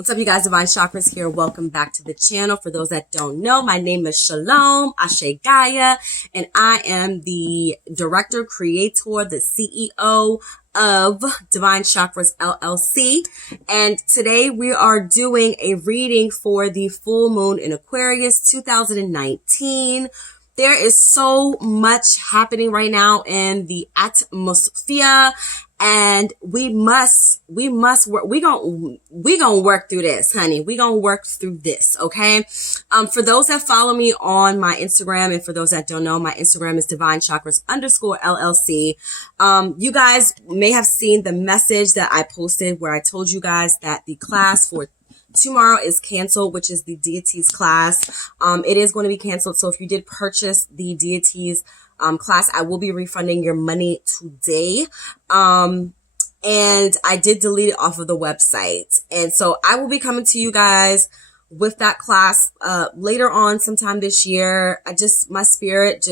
What's up, you guys? Divine Chakras here. Welcome back to the channel. For those that don't know, my name is Shalom Ashe Gaia, and I am the director, creator, the CEO of Divine Chakras LLC. And today we are doing a reading for the full moon in Aquarius 2019. There is so much happening right now in the atmosphere, and we gonna work through this, honey. We gonna work through this, okay? For those that follow me on my Instagram, and for those that don't know, my Instagram is Divine Chakras _LLC. You guys may have seen the message that I posted where I told you guys that the class for tomorrow is canceled, which is the deities class. It is going to be canceled. So if you did purchase the deities class, I will be refunding your money today. And I did delete it off of the website. And so I will be coming to you guys with that class later on sometime this year. My spirit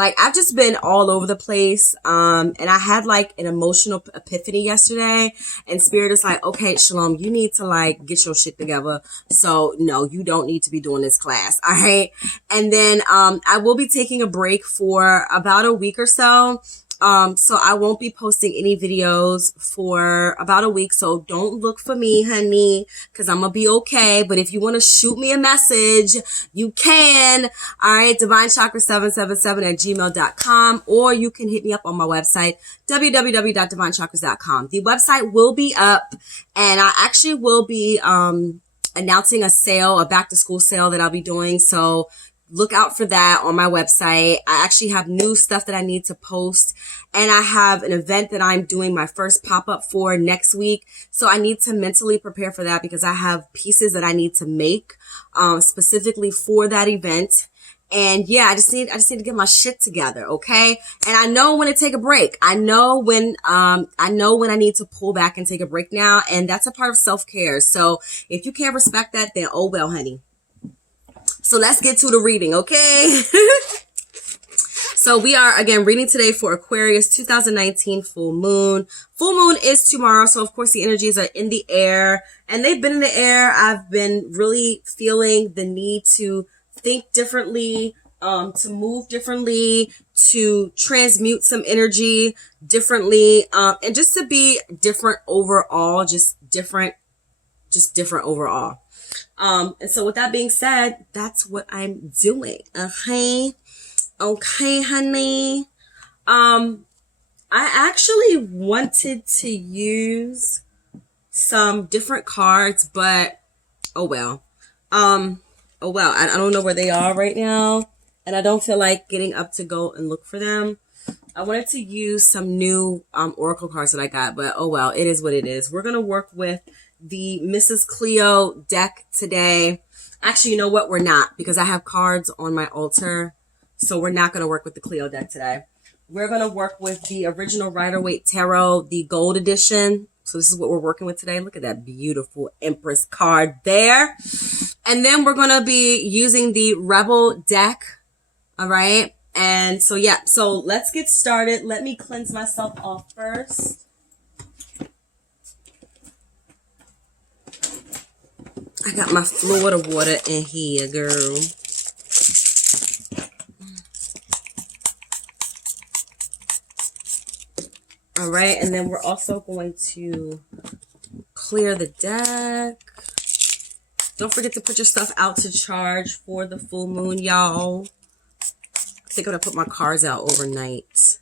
I've just been all over the place. And I had like an emotional epiphany yesterday, and spirit is like, okay, Shalom, you need to like get your shit together. So no, you don't need to be doing this class. All right. And then, I will be taking a break for about a week or so. So I won't be posting any videos for about a week. So don't look for me, honey, because I'm going to be okay. But if you want to shoot me a message, you can. All right. divinechakras777@gmail.com, or you can hit me up on my website, www.divinechakras.com. The website will be up, and I actually will be, announcing a sale, a back to school sale that I'll be doing. So look out for that on my website. I actually have new stuff that I need to post, and I have an event that I'm doing my first pop-up for next week. So I need to mentally prepare for that because I have pieces that I need to make, specifically for that event. And yeah, I just need to get my shit together. Okay. And I know when to take a break. I know when I need to pull back and take a break now. And that's a part of self-care. So if you can't respect that, then oh well, honey. So let's get to the reading, okay? So we are, again, reading today for Aquarius 2019 full moon. Full moon is tomorrow, so of course the energies are in the air, and they've been in the air. I've been really feeling the need to think differently, to move differently, to transmute some energy differently, and just to be different overall, just different overall. And so with that being said, that's what I'm doing. Okay. Okay, honey. I actually wanted to use some different cards, but oh well. I don't know where they are right now, and I don't feel like getting up to go and look for them. I wanted to use some new oracle cards that I got, but oh well, it is what it is. We're going to work with the Mrs. Cleo deck today. Actually, you know what? We're not, because I have cards on my altar. So we're not going to work with the Cleo deck today. We're going to work with the original Rider-Waite Tarot, the gold edition. So this is what we're working with today. Look at that beautiful Empress card there. And then we're going to be using the Rebel deck. All right. And so, yeah. So let's get started. Let me cleanse myself off first. I got my Florida water in here, girl. All right, and then we're also going to clear the deck. Don't forget to put your stuff out to charge for the full moon, y'all. I think I'm going to put my cards out overnight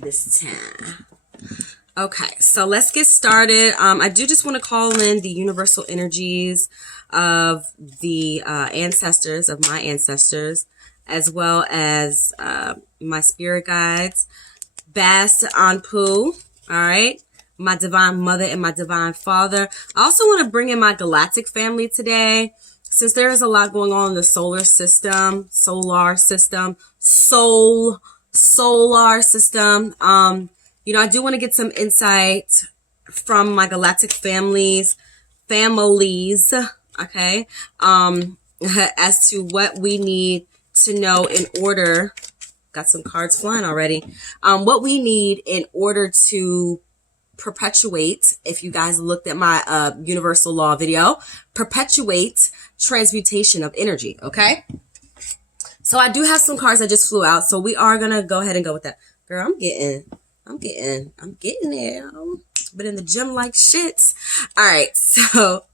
this time. Okay, so let's get started. I do just want to call in the universal energies of the ancestors, of my ancestors, as well as my spirit guides, Bas Anpu, all right, my divine mother and my divine father. I also want to bring in my galactic family today, since there is a lot going on in the solar system. You know, I do want to get some insight from my galactic families, okay, as to what we need to know in order, got some cards flying already, what we need in order to perpetuate, if you guys looked at my universal law video, perpetuate transmutation of energy, okay? So I do have some cards that just flew out, so we are going to go ahead and go with that. Girl, I'm getting there. But in the gym like shit. All right, so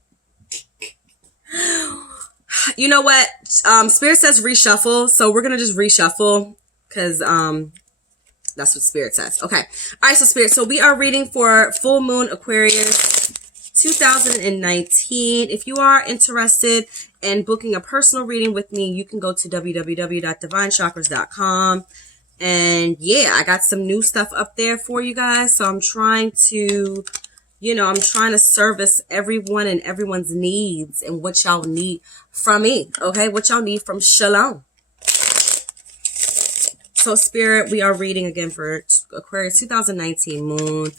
you know what? Spirit says reshuffle, so we're going to just reshuffle because that's what Spirit says. Okay. All right, so Spirit, so we are reading for full moon Aquarius 2019. If you are interested in booking a personal reading with me, you can go to www.divinechakras.com. And yeah, I got some new stuff up there for you guys. So I'm trying to, I'm trying to service everyone and everyone's needs and what y'all need from me. Okay. What y'all need from Shalom. So Spirit, we are reading again for Aquarius 2019 moon.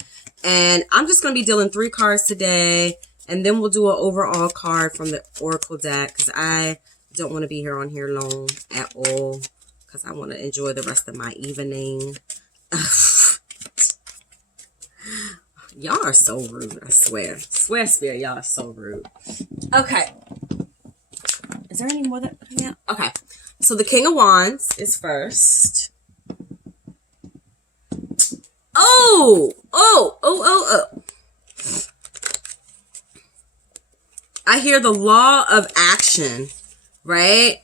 And I'm just going to be dealing 3 cards today. And then we'll do an overall card from the Oracle deck. Because I don't want to be here on here long at all. Because I want to enjoy the rest of my evening. Y'all are so rude, I swear. Swear, Spirit, y'all are so rude. Okay. Is there any more that... Yeah. Okay. So the King of Wands is first. Oh! I hear the law of action, right?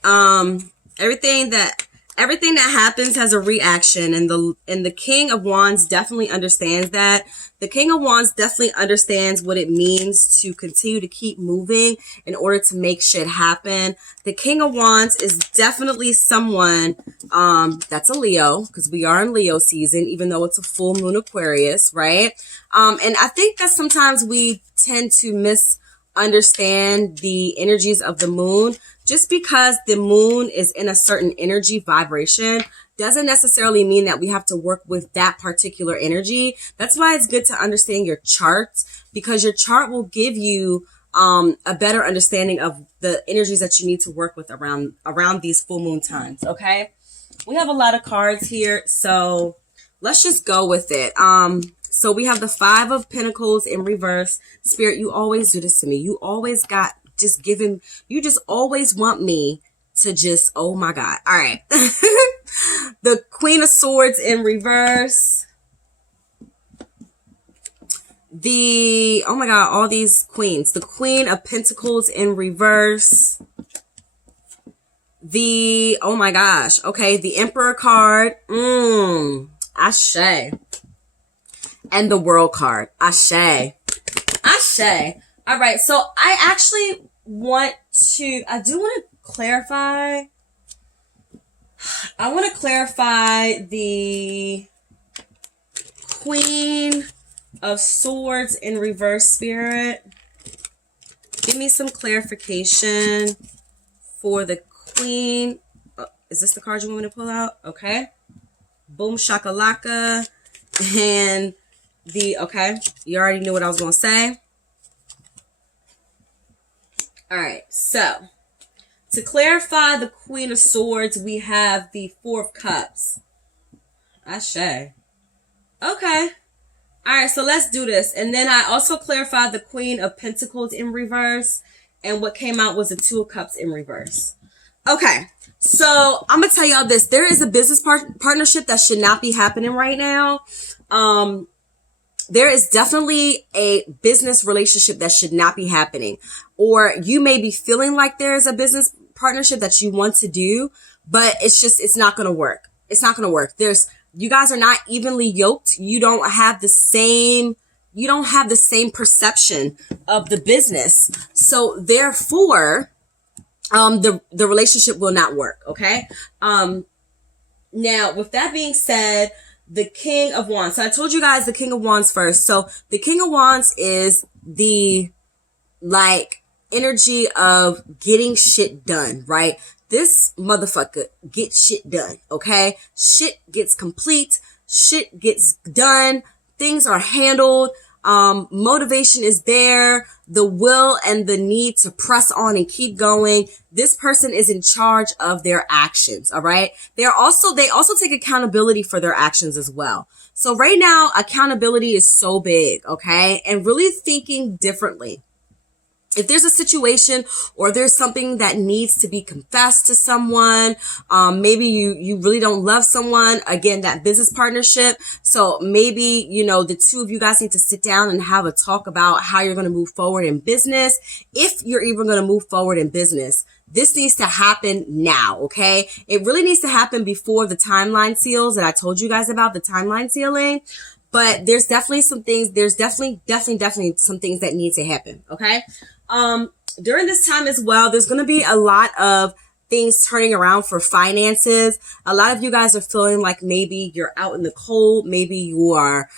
Everything that happens has a reaction, and the King of Wands definitely understands that. The King of Wands definitely understands what it means to continue to keep moving in order to make shit happen. The King of Wands is definitely someone that's a Leo, because we are in Leo season, even though it's a full moon Aquarius, right? And I think that sometimes we tend to misunderstand the energies of the moon. Just because the moon is in a certain energy vibration doesn't necessarily mean that we have to work with that particular energy. That's why it's good to understand your charts, because your chart will give you a better understanding of the energies that you need to work with around these full moon times. Okay, we have a lot of cards here, so let's just go with it. So we have the 5 of Pentacles in reverse. Spirit, you always do this to me. You always got just giving, you just always want me to just, oh my God. All right. The Queen of Swords in reverse. Oh my God, all these queens. The Queen of Pentacles in reverse. Oh my gosh. Okay, the Emperor card. Ashe. And the World card. Ashe. All right, so I actually I do want to clarify. I want to clarify the Queen of Swords in reverse, Spirit. Give me some clarification for the Queen. Oh, is this the card you want me to pull out? Okay. Boom shakalaka. And okay, you already knew what I was going to say. All right, so to clarify the Queen of Swords, we have the 4 of Cups. Ashe. Okay. All right, so let's do this. And then I also clarified the Queen of Pentacles in reverse. And what came out was the 2 of Cups in reverse. Okay, so I'm going to tell y'all this. There is a business partnership that should not be happening right now. There is definitely a business relationship that should not be happening. Or you may be feeling like there's a business partnership that you want to do, but it's not going to work. It's not going to work. You guys are not evenly yoked. You don't have the same perception of the business. So therefore, the relationship will not work. Okay. Now with that being said, the King of Wands. So I told you guys the King of Wands first. So the King of Wands is the energy of getting shit done, right? This motherfucker gets shit done, okay? Shit gets complete. Shit gets done. Things are handled. Motivation is there. The will and the need to press on and keep going. This person is in charge of their actions. All right. They also take accountability for their actions as well. So right now, accountability is so big, okay? And really thinking differently. If there's a situation or there's something that needs to be confessed to someone, maybe you really don't love someone, again, that business partnership. So maybe, the two of you guys need to sit down and have a talk about how you're going to move forward in business. If you're even going to move forward in business, this needs to happen now, okay? It really needs to happen before the timeline seals that I told you guys about, the timeline sealing. But there's definitely some things, definitely some things that need to happen, okay? During this time as well, there's going to be a lot of things turning around for finances. A lot of you guys are feeling like maybe you're out in the cold. Maybe you are,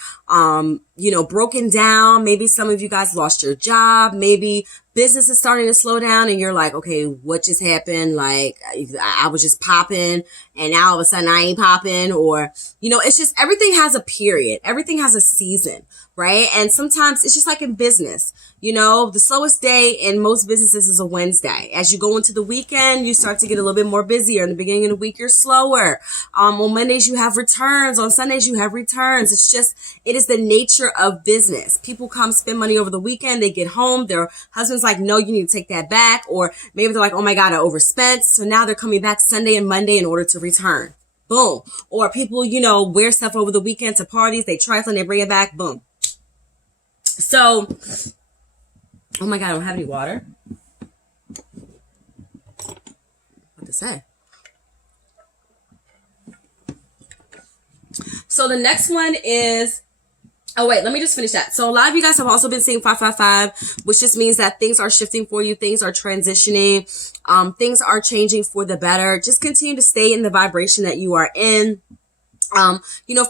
broken down. Maybe some of you guys lost your job. Maybe business is starting to slow down and you're like, okay, what just happened? Like I was just popping and now all of a sudden I ain't popping, or, it's just everything has a period. Everything has a season, right? And sometimes it's just like in business, the slowest day in most businesses is a Wednesday. As you go into the weekend, you start to get a little bit more busier. In the beginning of the week, you're slower. On Mondays, you have returns. On Sundays, you have returns. It is the nature of business. People come spend money over the weekend. They get home. Their husband's like, no, you need to take that back. Or maybe they're like, oh my God, I overspent. So now they're coming back Sunday and Monday in order to return. Boom. Or people, wear stuff over the weekend to parties. They trifle and they bring it back. Boom. So, oh my God, I don't have any water. What to say? So the next one is, oh wait, let me just finish that. So a lot of you guys have also been seeing 555, which just means that things are shifting for you. Things are transitioning. Things are changing for the better. Just continue to stay in the vibration that you are in.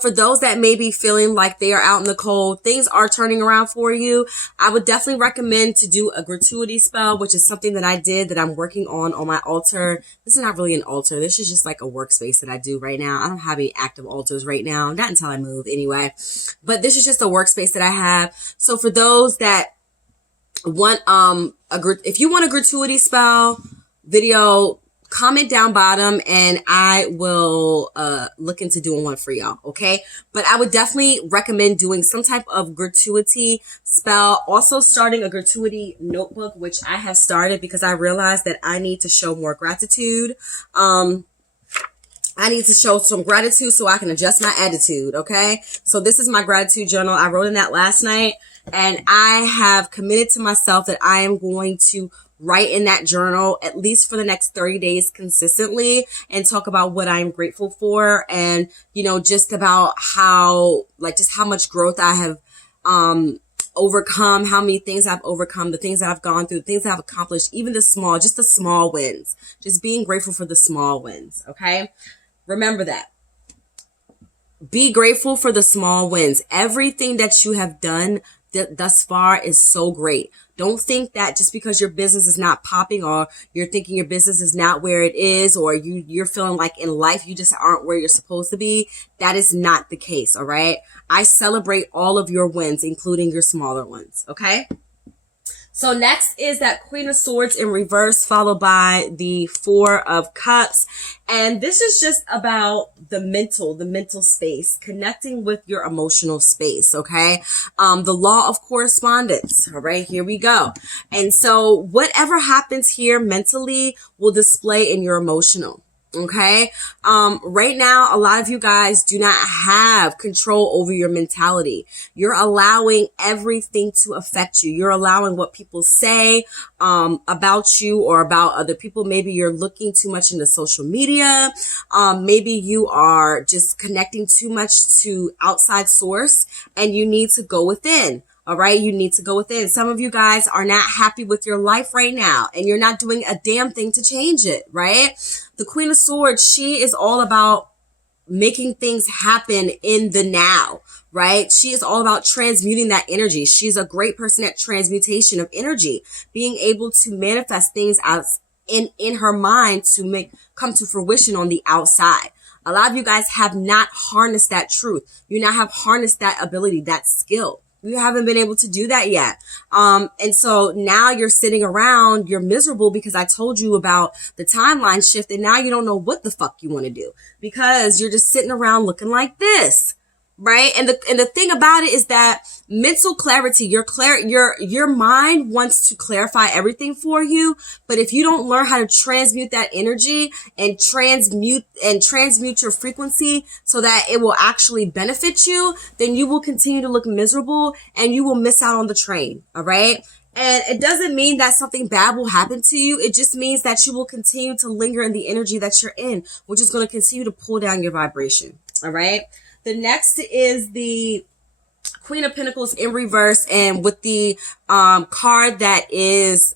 For those that may be feeling like they are out in the cold, things are turning around for you. I would definitely recommend to do a gratuity spell, which is something that I did that I'm working on my altar. This is not really an altar. This is just like a workspace that I do right now. I don't have any active altars right now, not until I move anyway. But this is just a workspace that I have. So for those that want, if you want a gratuity spell video, comment down bottom and I will look into doing one for y'all, okay? But I would definitely recommend doing some type of gratuity spell. Also starting a gratuity notebook, which I have started because I realized that I need to show more gratitude. I need to show some gratitude so I can adjust my attitude, okay? So this is my gratitude journal. I wrote in that last night and I have committed to myself that I am going to write in that journal at least for the next 30 days consistently and talk about what I'm grateful for and, just about just how much growth I have overcome, how many things I've overcome, the things that I've gone through, the things that I've accomplished, even the small wins, just being grateful for the small wins. Okay. Remember that. Be grateful for the small wins. Everything that you have done thus far is so great. Don't think that just because your business is not popping or you're thinking your business is not where it is or you're feeling like in life you just aren't where you're supposed to be. That is not the case, all right? I celebrate all of your wins, including your smaller ones, okay? So next is that Queen of Swords in reverse, followed by the Four of Cups. And this is just about the mental space, connecting with your emotional space, okay? The law of correspondence, all right? Here we go. And so whatever happens here mentally will display in your emotional. Okay. Right now, a lot of you guys do not have control over your mentality. You're allowing everything to affect you. You're allowing what people say, about you or about other people. Maybe you're looking too much into social media. Maybe you are just connecting too much to outside source and you need to go within. All right. You need to go within. Some of you guys are not happy with your life right now and you're not doing a damn thing to change it. Right. The Queen of Swords, she is all about making things happen in the now. Right. She is all about transmuting that energy. She's a great person at transmutation of energy, being able to manifest things out in her mind to come to fruition on the outside. A lot of you guys have not harnessed that truth. You not have harnessed that ability, that skill. You haven't been able to do that yet. And so now you're sitting around, you're miserable because I told you about the timeline shift and now you don't know what the fuck you want to do because you're just sitting around looking like this. right? And the thing about it is that mental clarity, your mind wants to clarify everything for you, but if you don't learn how to transmute that energy and transmute your frequency so that it will actually benefit you, then you will continue to look miserable and you will miss out on the train. All right. And it doesn't mean that something bad will happen to you. It just means that you will continue to linger in the energy that you're in, which is going to continue to pull down your vibration. All right. The next is the Queen of Pentacles in reverse, and with the card that is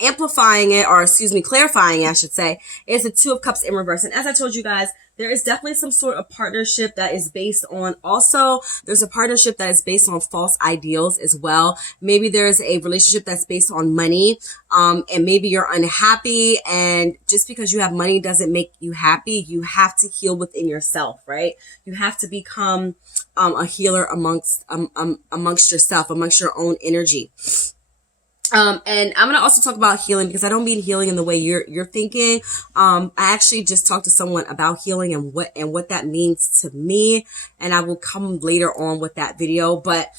amplifying it, or excuse me, clarifying it, I should say, is the Two of Cups in reverse. And as I told you guys, there is definitely some sort of partnership that is based on, also, there's a partnership that is based on false ideals as well. Maybe there's a relationship that's based on money, and maybe you're unhappy, and just because you have money doesn't make you happy. You have to heal within yourself, right? You have to become a healer amongst yourself, amongst your own energy. And I'm going to also talk about healing, because I don't mean healing in the way you're thinking. I actually just talked to someone about healing and what that means to me. And I will come later on with that video, but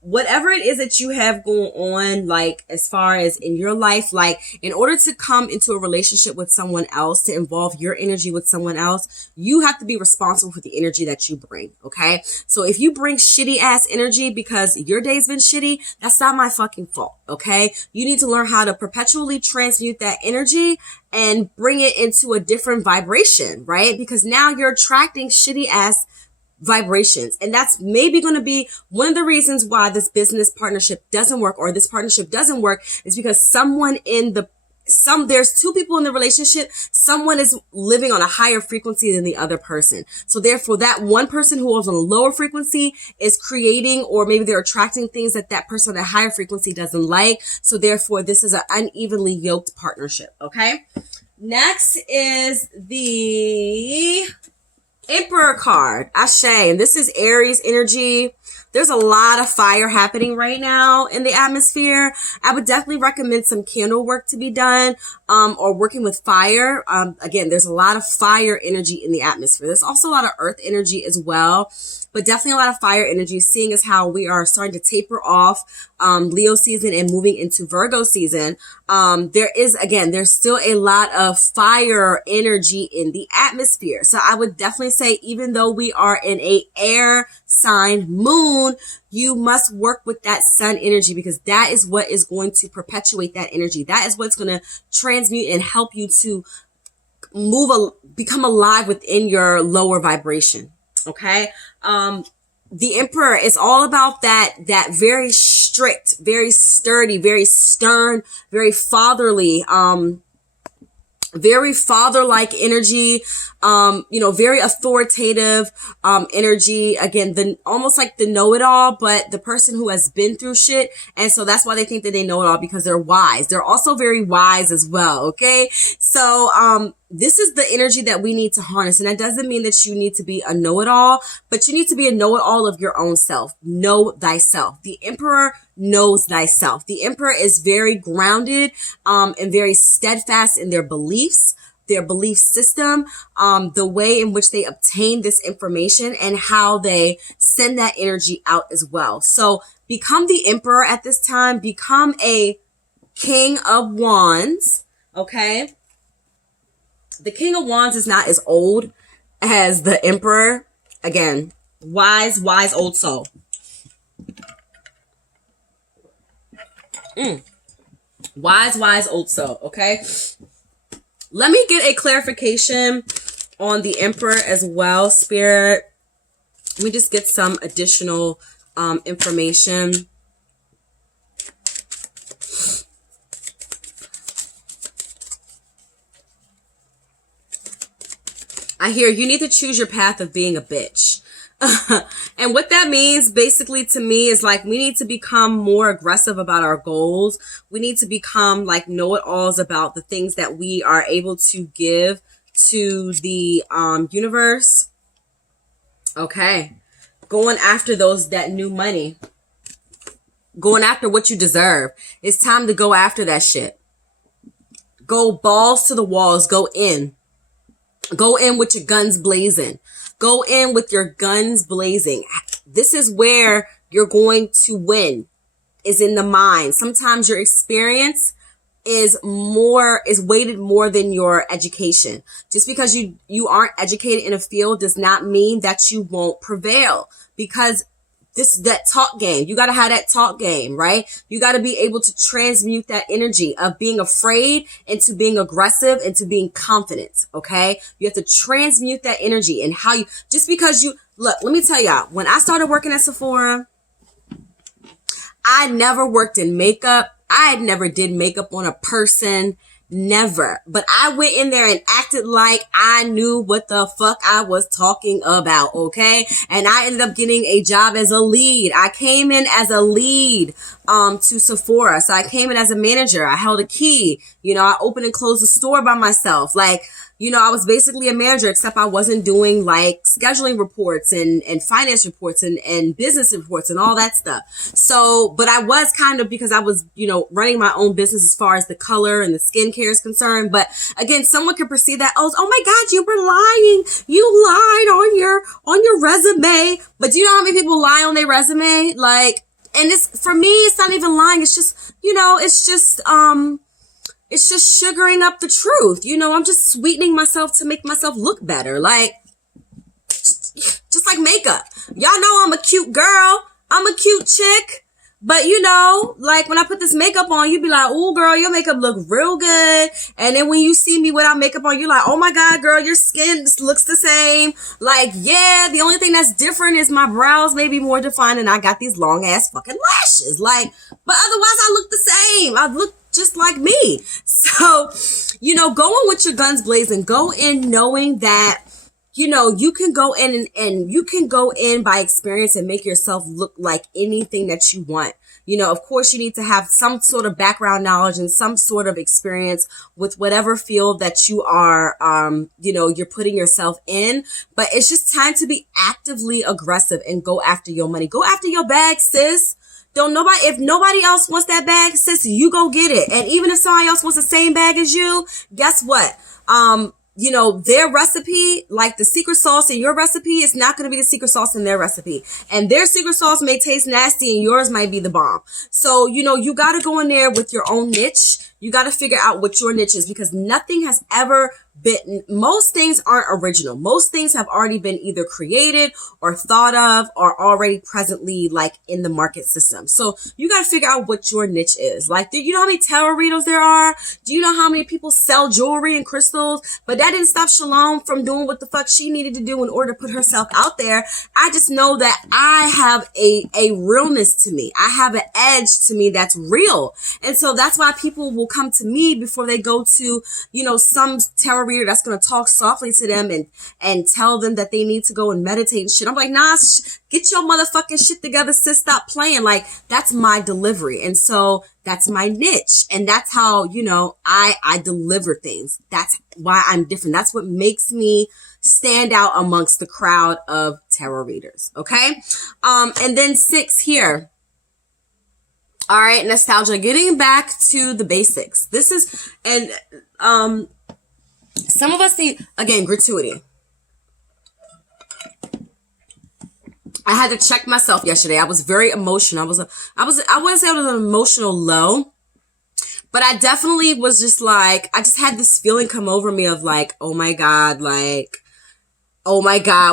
whatever it is that you have going on, like as far as in your life, like in order to come into a relationship with someone else, to involve your energy with someone else, you have to be responsible for the energy that you bring. Okay. So if you bring shitty ass energy because your day's been shitty, that's not my fucking fault. Okay. You need to learn how to perpetually transmute that energy and bring it into a different vibration, right? Because now you're attracting shitty ass vibrations. And that's maybe going to be one of the reasons why this business partnership doesn't work, or this partnership doesn't work, is because there's two people in the relationship. Someone is living on a higher frequency than the other person. So therefore that one person who is on a lower frequency is creating, or maybe they're attracting things that person at a higher frequency doesn't like. So therefore this is an unevenly yoked partnership. Okay. Next is the Emperor card, Ashe, and this is Aries energy. There's a lot of fire happening right now in the atmosphere. I would definitely recommend some candle work to be done, or working with fire. Again, there's a lot of fire energy in the atmosphere. There's also a lot of earth energy as well, but definitely a lot of fire energy, seeing as how we are starting to taper off Leo season and moving into Virgo season. There's still a lot of fire energy in the atmosphere. So I would definitely say, even though we are in a air sign moon, you must work with that sun energy, because that is what is going to perpetuate that energy. That is what's going to transmute and help you to become alive within your lower vibration. Okay. The Emperor is all about that very strict, very sturdy, very stern, very fatherly, very father-like energy, very authoritative, energy. Again, almost like the know-it-all, but the person who has been through shit. And so that's why they think that they know it all, because they're wise. They're also very wise as well. Okay. So, this is the energy that we need to harness. And that doesn't mean that you need to be a know-it-all, but you need to be a know-it-all of your own self. Know thyself. The Emperor knows thyself. The Emperor is very grounded, and very steadfast in their beliefs, their belief system, the way in which they obtain this information, and how they send that energy out as well. So become the Emperor at this time. Become a King of Wands. Okay. The King of Wands is not as old as the Emperor. Again, wise old soul. Wise old soul. Okay. Let me get a clarification on the Emperor as well, Spirit. Let me just get some additional information. I hear you need to choose your path of being a bitch. And what that means basically to me is like, we need to become more aggressive about our goals. We need to become like know-it-alls about the things that we are able to give to the universe. Okay. Going after that new money. Going after what you deserve. It's time to go after that shit. Go balls to the walls. Go in. Go in with your guns blazing. Go in with your guns blazing. This is where you're going to win, is in the mind. Sometimes your experience is weighted more than your education. Just because you aren't educated in a field does not mean that you won't prevail, because that talk game. You got to have that talk game, right? You got to be able to transmute that energy of being afraid into being aggressive, into being confident. Okay. You have to transmute that energy, and how just because look, let me tell y'all, when I started working at Sephora, I never worked in makeup. I never did makeup on a person. Never. But I went in there and acted like I knew what the fuck I was talking about, okay? And I ended up getting a job as a lead. I came in as a lead to Sephora. So I came in as a manager. I held a key. I opened and closed the store by myself. Like, I was basically a manager, except I wasn't doing like scheduling reports and finance reports and business reports and all that stuff. So, but I was kind of, because I was, running my own business as far as the color and the skincare is concerned. But again, someone could perceive that, oh my God, you were lying. You lied on your resume. But do you know how many people lie on their resume? Like, and for me, it's not even lying. It's just, it's just sugaring up the truth. I'm just sweetening myself to make myself look better. Like, just like makeup. Y'all know I'm a cute girl. I'm a cute chick. But like when I put this makeup on, you be like, oh girl, your makeup look real good. And then when you see me without makeup on, you're like, oh my God, girl, your skin looks the same. Like, yeah, the only thing that's different is my brows may be more defined and I got these long ass fucking lashes. Like, but otherwise I look the same. I look just like me. So, go in with your guns blazing. Go in knowing that, you can go in and you can go in by experience and make yourself look like anything that you want. Of course, you need to have some sort of background knowledge and some sort of experience with whatever field that you are, you're putting yourself in. But it's just time to be actively aggressive and go after your money. Go after your bag, sis. If nobody else wants that bag, sis, you go get it. And even if somebody else wants the same bag as you, guess what? Their recipe, like the secret sauce in your recipe, is not going to be the secret sauce in their recipe. And their secret sauce may taste nasty and yours might be the bomb. So, you got to go in there with your own niche. You got to figure out what your niche is, because nothing has ever been, most things aren't original. Most things have already been either created or thought of or already presently like in the market system. So you got to figure out what your niche is. Like, do you know how many tarot readers there are? Do you know how many people sell jewelry and crystals? But that didn't stop Shalom from doing what the fuck she needed to do in order to put herself out there. I just know that I have a realness to me. I have an edge to me that's real. And so that's why people will come to me before they go to, some tarot reader that's going to talk softly to them and tell them that they need to go and meditate and shit. I'm like, nah, get your motherfucking shit together, sis. Stop playing. Like, that's my delivery. And so that's my niche. And that's how, I deliver things. That's why I'm different. That's what makes me stand out amongst the crowd of tarot readers. Okay. And then 6 here. All right, nostalgia, getting back to the basics. This is, and some of us need, again, gratuity. I had to check myself yesterday. I was very emotional. I wouldn't say I was an emotional low, but I definitely was just like, I just had this feeling come over me of like, oh my God,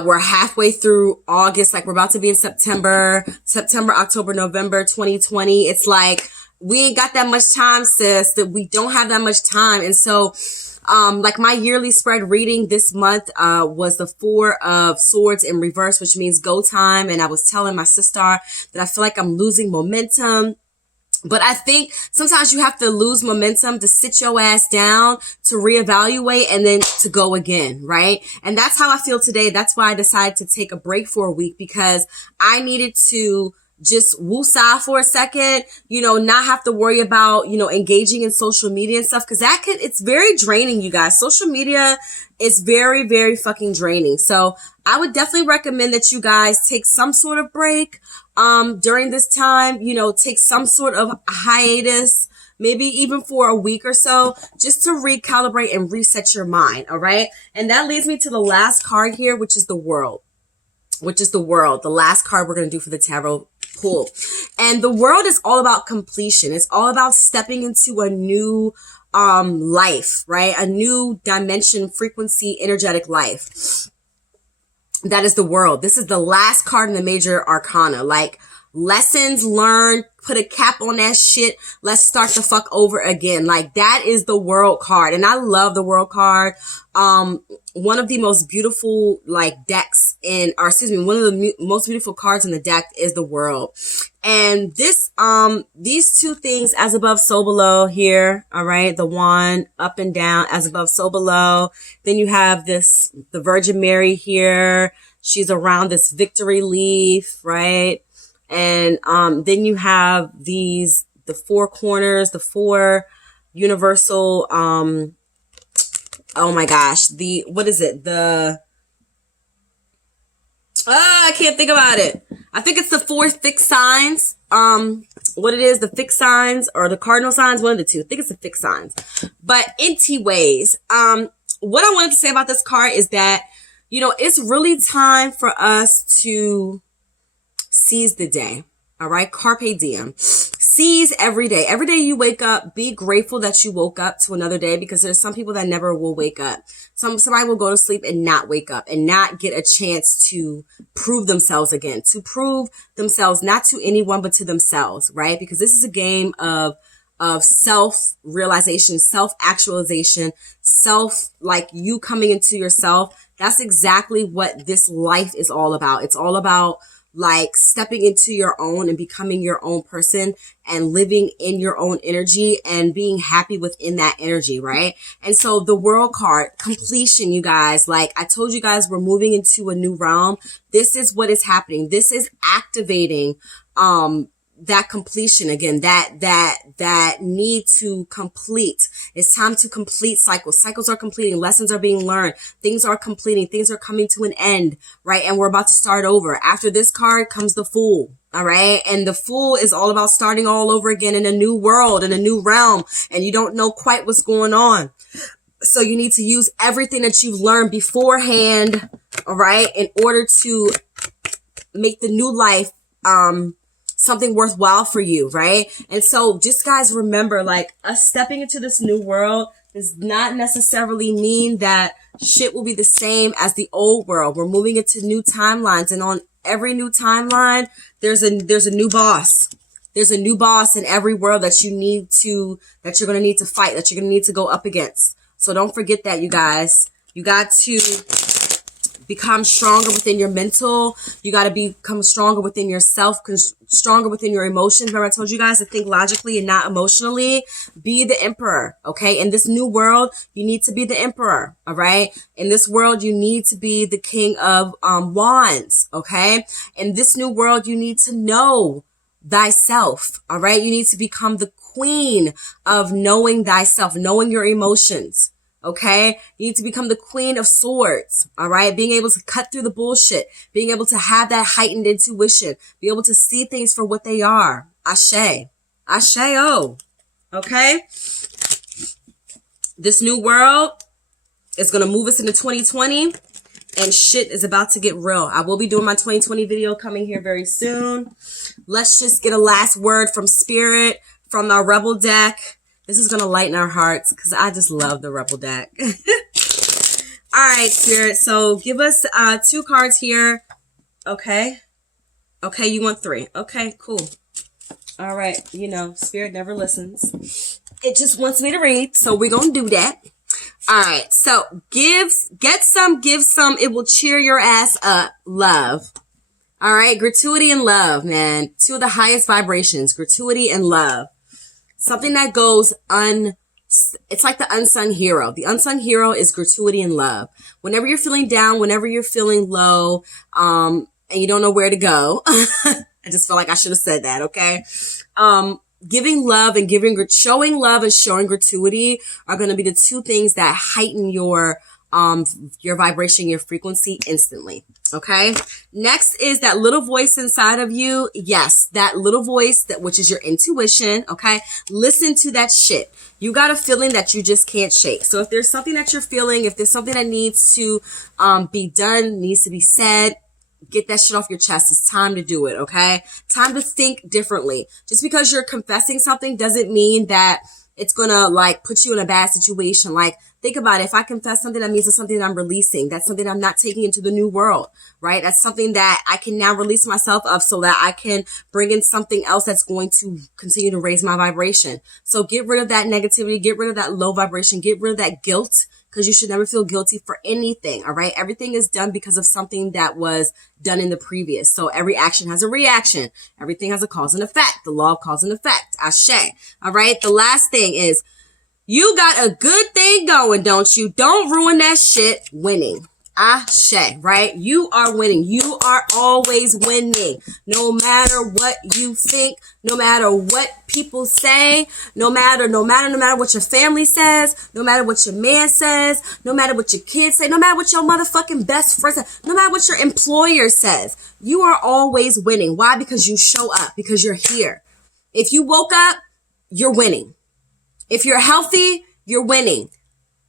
we're halfway through August. Like, we're about to be in September, October, November, 2020. It's like, we ain't got that much time, sis, that we don't have that much time. And so, like my yearly spread reading this month, was the 4 of Swords in reverse, which means go time. And I was telling my sister that I feel like I'm losing momentum. But I think sometimes you have to lose momentum to sit your ass down, to reevaluate, and then to go again, right? And that's how I feel today. That's why I decided to take a break for a week, because I needed to just woosah for a second, not have to worry about, engaging in social media and stuff. Cause it's very draining, you guys. Social media is very, very fucking draining. So I would definitely recommend that you guys take some sort of break, during this time, take some sort of hiatus, maybe even for a week or so, just to recalibrate and reset your mind. All right. And that leads me to the last card here, which is the World. The last card we're going to do for the tarot pull. And the World is all about completion. It's all about stepping into a new life, right? A new dimension, frequency, energetic life. That is the World. This is the last card in the major arcana. Like, lessons learned, put a cap on that shit. Let's start the fuck over again. Like, that is the World card. And I love the World card. One of the most beautiful, like, decks one of the most beautiful cards in the deck is the World. And this, these two things, as above, so below here. All right. The wand up and down, as above, so below. Then you have the Virgin Mary here. She's around this victory leaf, right? And, then you have the four corners, the four universal, oh my gosh, what is it? I can't think about it. I think it's the four fixed signs. What it is, the fixed signs or the cardinal signs, one of the two. I think it's the fixed signs. But anyways, what I wanted to say about this card is that, it's really time for us to seize the day. All right. Carpe diem. Seize every day. Every day you wake up, be grateful that you woke up to another day, because there's some people that never will wake up. Somebody will go to sleep and not wake up and not get a chance to prove themselves again, to prove themselves, not to anyone, but to themselves, right? Because this is a game of self-realization, self-actualization, like you coming into yourself. That's exactly what this life is all about. It's all about like stepping into your own and becoming your own person and living in your own energy and being happy within that energy, right? And so the World card, completion, you guys, like I told you guys, we're moving into a new realm. This is what is happening. This is activating, that completion again, that need to complete. It's time to complete cycles. Cycles are completing. Lessons are being learned. Things are completing. Things are coming to an end, right? And we're about to start over. After this card comes the Fool. All right. And the Fool is all about starting all over again in a new world, in a new realm. And you don't know quite what's going on. So you need to use everything that you've learned beforehand. All right. In order to make the new life, something worthwhile for you, right? And so just guys, remember, like, us stepping into this new world does not necessarily mean that shit will be the same as the old world. We're moving into new timelines, and on every new timeline, there's a new boss. There's a new boss in every world that you're going to need to fight, that you're going to need to go up against. So don't forget that, you guys. You got to become stronger within your mental. You got to become stronger within yourself, stronger within your emotions. Remember, I told you guys to think logically and not emotionally. Be the emperor, okay? In this new world, you need to be the emperor, all right? In this world, you need to be the king of wands, okay? In this new world, you need to know thyself, all right? You need to become the queen of knowing thyself, knowing your emotions. Okay. You need to become the Queen of Swords. All right. Being able to cut through the bullshit, being able to have that heightened intuition, be able to see things for what they are. Ashe. Ashe-o. Okay. This new world is going to move us into 2020, and shit is about to get real. I will be doing my 2020 video coming here very soon. Let's just get a last word from Spirit, from our Rebel deck. This is going to lighten our hearts because I just love the Rebel deck. All right, Spirit. So give us 2 cards here. Okay. Okay, you want 3. Okay, cool. All right. Spirit never listens. It just wants me to read. So we're going to do that. All right. So get some, give some. It will cheer your ass up. Love. All right. Gratuity and love, man. 2 of the highest vibrations, gratuity and love. Something that goes it's like the unsung hero. The unsung hero is gratuity and love. Whenever you're feeling down, whenever you're feeling low, and you don't know where to go, I just feel like I should have said that. Okay. Giving love and showing love and showing gratuity are going to be the 2 things that heighten your your vibration, your frequency instantly. Okay. Next is that little voice inside of you. Yes, that little voice, which is your intuition. Okay. Listen to that shit. You got a feeling that you just can't shake. So if there's something that you're feeling, if there's something that needs to be done, needs to be said, get that shit off your chest. It's time to do it. Okay. Time to think differently. Just because you're confessing something doesn't mean that it's gonna like put you in a bad situation. Like, think about it. If I confess something, that means it's something that I'm releasing. That's something I'm not taking into the new world, right? That's something that I can now release myself of so that I can bring in something else that's going to continue to raise my vibration. So get rid of that negativity, get rid of that low vibration, get rid of that guilt, because you should never feel guilty for anything. All right. Everything is done because of something that was done in the previous. So every action has a reaction. Everything has a cause and effect. The law of cause and effect. Ashe. All right. The last thing is, you got a good thing going, don't you? Don't ruin that shit winning. Ashe, right? You are winning. You are always winning. No matter what you think, no matter what people say, no matter what your family says, no matter what your man says, no matter what your kids say, no matter what your motherfucking best friend says, no matter what your employer says, you are always winning. Why? Because you show up, because you're here. If you woke up, you're winning. If you're healthy, you're winning.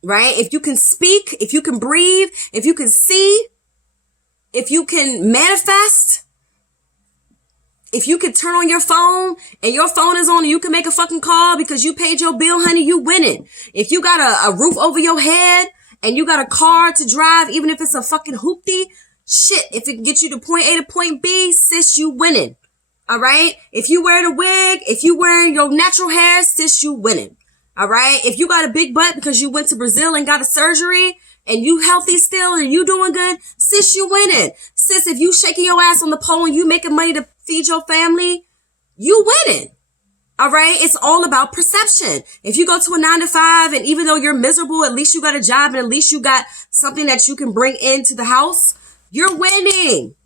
Right? If you can speak, if you can breathe, if you can see, if you can manifest, if you can turn on your phone and your phone is on and you can make a fucking call because you paid your bill, honey, you winning. If you got a roof over your head and you got a car to drive, even if it's a fucking hoopty, shit, if it can get you to point A to point B, sis, you winning. All right? If you wearing a wig, if you wearing your natural hair, sis, you winning. All right. If you got a big butt because you went to Brazil and got a surgery and you healthy still and you doing good, sis, you winning. Sis, if you shaking your ass on the pole and you making money to feed your family, you winning. All right. It's all about perception. If you go to a 9-to-5 and even though you're miserable, at least you got a job and at least you got something that you can bring into the house, you're winning.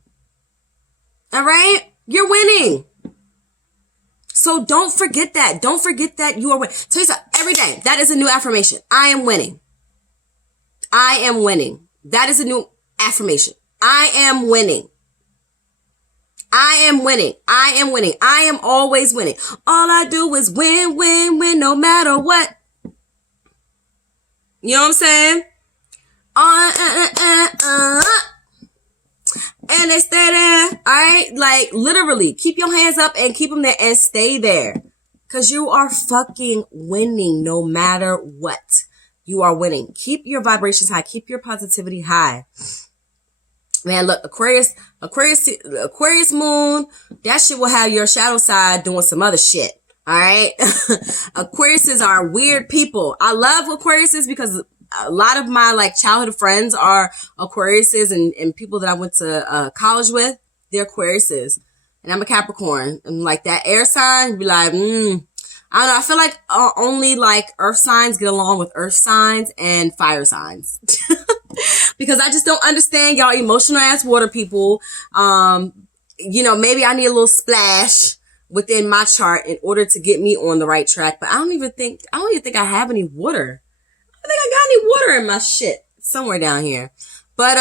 All right. You're winning. So don't forget that. Don't forget that you are winning. Tell yourself every day. That is a new affirmation. I am winning. I am winning. That is a new affirmation. I am winning. I am winning. I am winning. I am always winning. All I do is win, win, win, no matter what. You know what I'm saying? And they stay there. All right. Like literally keep your hands up and keep them there and stay there. Cause you are fucking winning no matter what. You are winning. Keep your vibrations high. Keep your positivity high. Man, look, Aquarius moon, that shit will have your shadow side doing some other shit. All right. Aquariuses are weird people. I love Aquariuses because a lot of my like childhood friends are Aquariuses and people that I went to college with, they're Aquariuses. And I'm a Capricorn. And like that air sign, be like, I don't know. I feel like only like earth signs get along with earth signs and fire signs. Because I just don't understand y'all emotional ass water people. You know, maybe I need a little splash within my chart in order to get me on the right track. But I don't even think I have any water. I think I got any water in my shit somewhere down here. But